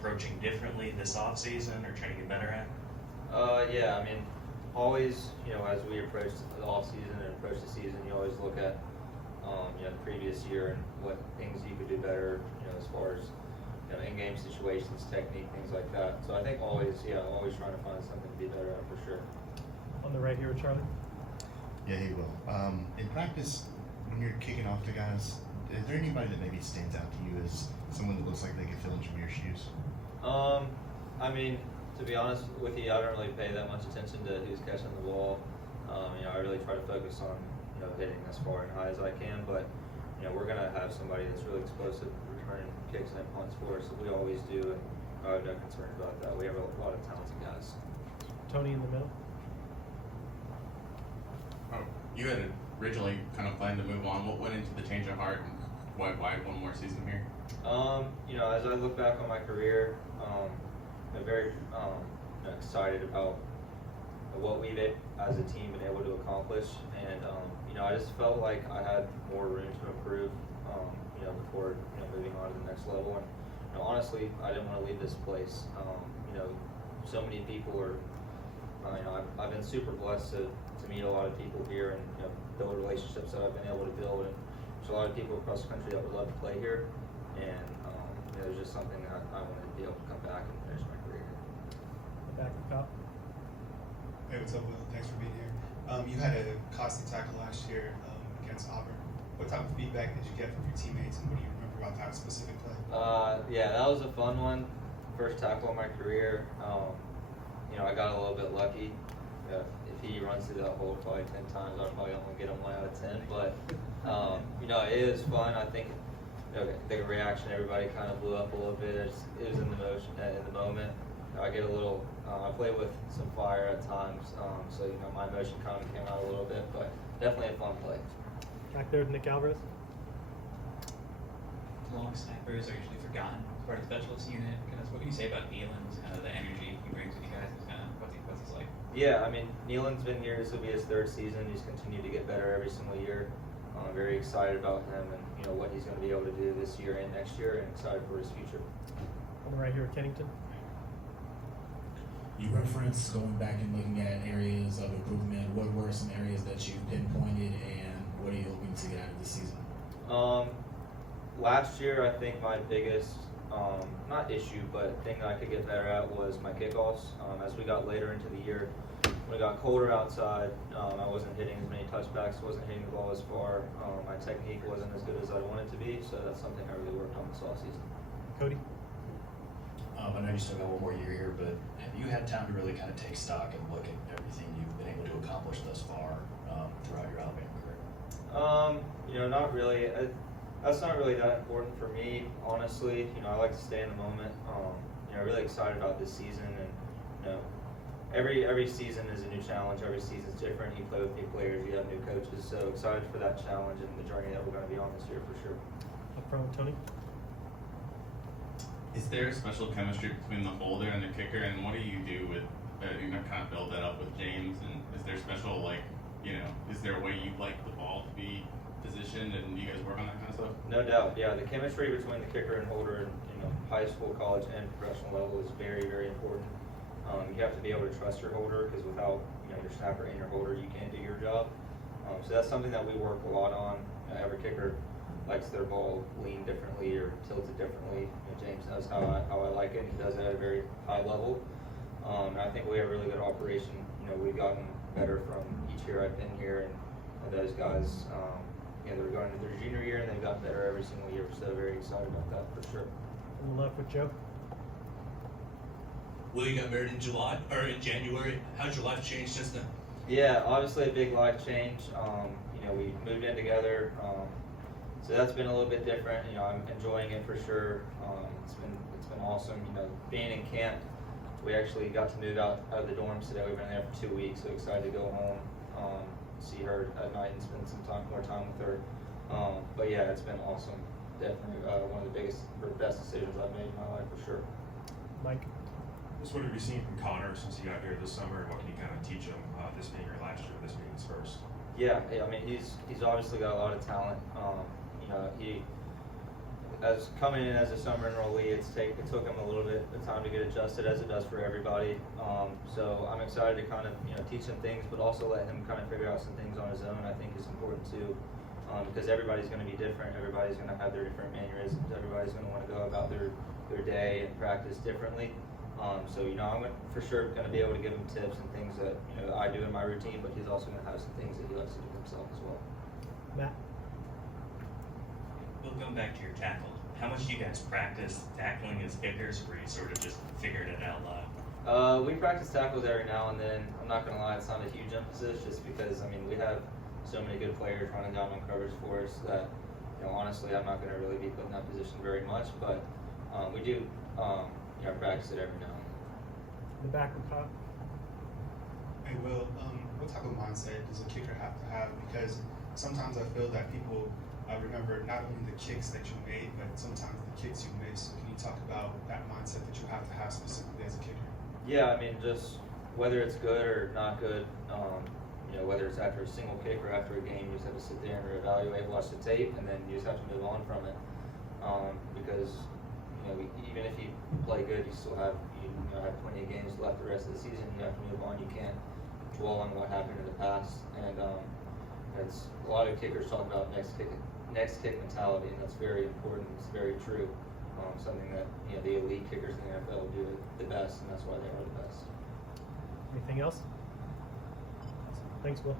approaching differently this off season or trying to get better at? Yeah, I mean, always, as we approach the off season and approach the season, you always look at, the previous year and what things you could do better, as far as, in-game situations, technique, things like that. So I think always trying to find something to be better at for sure. On the right here with Charlie. Yeah, he will. In practice, when you're kicking off to guys, is there anybody that maybe stands out to you as someone that looks like they could fill in some of your shoes? I mean, to be honest with you, I don't really pay that much attention to who's catching the ball. I really try to focus on, hitting as far and high as I can, but, we're going to have somebody that's really explosive returning kicks and punts for us. We always do, and I have no concern about that. We have a lot of talented guys. Tony in the middle. Oh, you had originally kind of planned to move on. What went into the change of heart, and why one more season here? As I look back on my career, I'm very excited about what we've, as a team, been able to accomplish, and I just felt like I had more room to improve, before moving on to the next level. And honestly, I didn't want to leave this place. So many people are. I've been super blessed to meet a lot of people here and build relationships that I've been able to build. And there's a lot of people across the country that would love to play here, and it was just something that I wanted to be able to come back and finish my career here. Back to Kyle. Hey, what's up, Will? Thanks for being here. You had a costly tackle last year against Auburn. What type of feedback did you get from your teammates, and what do you remember about that specific play? Yeah, that was a fun one. First tackle of my career. I got a little bit lucky. If he runs through that hole probably 10 times, I'll probably only get him 1 out of 10. But it is fun. I think the reaction, everybody kind of blew up a little bit. It was in the moment. I get a little. I play with some fire at times, so my emotion kind of came out a little bit. But definitely a fun play. Back there with Nick Alvarez. Long snappers are usually forgotten as part of the specialist unit. What can you say about Nealon's kind of the energy he brings with you guys? And kind of what's he like? Yeah, I mean, Nealon's been here. This will be his 3rd season. He's continued to get better every single year. I'm very excited about him and what he's going to be able to do this year and next year, and excited for his future. On the right here with Kennington. You referenced going back and looking at areas of improvement. What were some areas that you pinpointed, and what are you hoping to get out of this season? Last year, I think my biggest, not issue, but thing that I could get better at was my kickoffs. As we got later into the year, when it got colder outside, I wasn't hitting as many touchbacks, wasn't hitting the ball as far. My technique wasn't as good as I wanted to be, so that's something I really worked on this offseason. Cody. I know you still got 1 more year here, but have you had time to really kind of take stock and look at everything you've been able to accomplish thus far throughout your Alabama career? Not really. That's not really that important for me, honestly. I like to stay in the moment. Really excited about this season, and every season is a new challenge. Every season's different. You play with new players, you have new coaches. So excited for that challenge and the journey that we're going to be on this year for sure. Up front with Tony. Is there a special chemistry between the holder and the kicker, and what do you do with kind of build that up with James? And is there special is there a way you like the ball to be positioned, and you guys work on that kind of stuff? No doubt, yeah. The chemistry between the kicker and holder, high school, college, and professional level is very, very important. You have to be able to trust your holder, because without your snapper and your holder, you can't do your job. So that's something that we work a lot on. Every kicker likes their ball lean differently or tilted differently. James knows how I like it, and he does it at a very high level. And I think we have really good operation. We've gotten better from each year I've been here, and those guys, they're going into their junior year, and they've gotten better every single year. So very excited about that for sure. On the left with Joe. Will, you got married in January. How's your life changed since then? Yeah, obviously a big life change. We moved in together, so that's been a little bit different. I'm enjoying it for sure. It's been awesome. Being in camp, we actually got to move out of the dorms today. We've been there for 2 weeks, so excited to go home, see her at night, and spend some more time with her. But yeah, it's been awesome. Definitely one of the biggest or best decisions I've made in my life for sure. Mike. Just what have you seen from Connor since he got here this summer, and what can you kind of teach him, this being your last year, this being his first? Yeah, I mean, he's obviously got a lot of talent. as coming in as a summer enrollee, it took him a little bit of time to get adjusted, as it does for everybody. So I'm excited to kind of teach him things, but also let him kind of figure out some things on his own. I think is important too, because everybody's going to be different. Everybody's going to have their different mannerisms. Everybody's going to want to go about their day and practice differently. So I'm for sure going to be able to give him tips and things that I do in my routine, but he's also going to have some things that he likes to do himself as well. Matt? Well, going back to your tackle, how much do you guys practice tackling as kickers, or you sort of just figured it out loud? We practice tackles every now and then. I'm not going to lie, it's not a huge emphasis just because, we have so many good players running down on coverage for us that, honestly, I'm not going to really be put in that position very much, but we do practice it every now and then. In the back with Kyle? Hey, Will, what type of mindset does a kicker have to have? Because sometimes I feel that people remember not only the kicks that you made, but sometimes the kicks you missed. So can you talk about that mindset that you have to have specifically as a kicker? Yeah, just whether it's good or not good, whether it's after a single kick or after a game, you just have to sit there and evaluate, watch the tape, and then you just have to move on from it. Because even if you play good, you still have have plenty of games left the rest of the season. You have to move on. You can't dwell on what happened in the past. And it's a lot of kickers talk about next kick mentality, and that's very important. It's very true. Something that the elite kickers in the NFL do the best, and that's why they are the best. Anything else? Thanks, Will.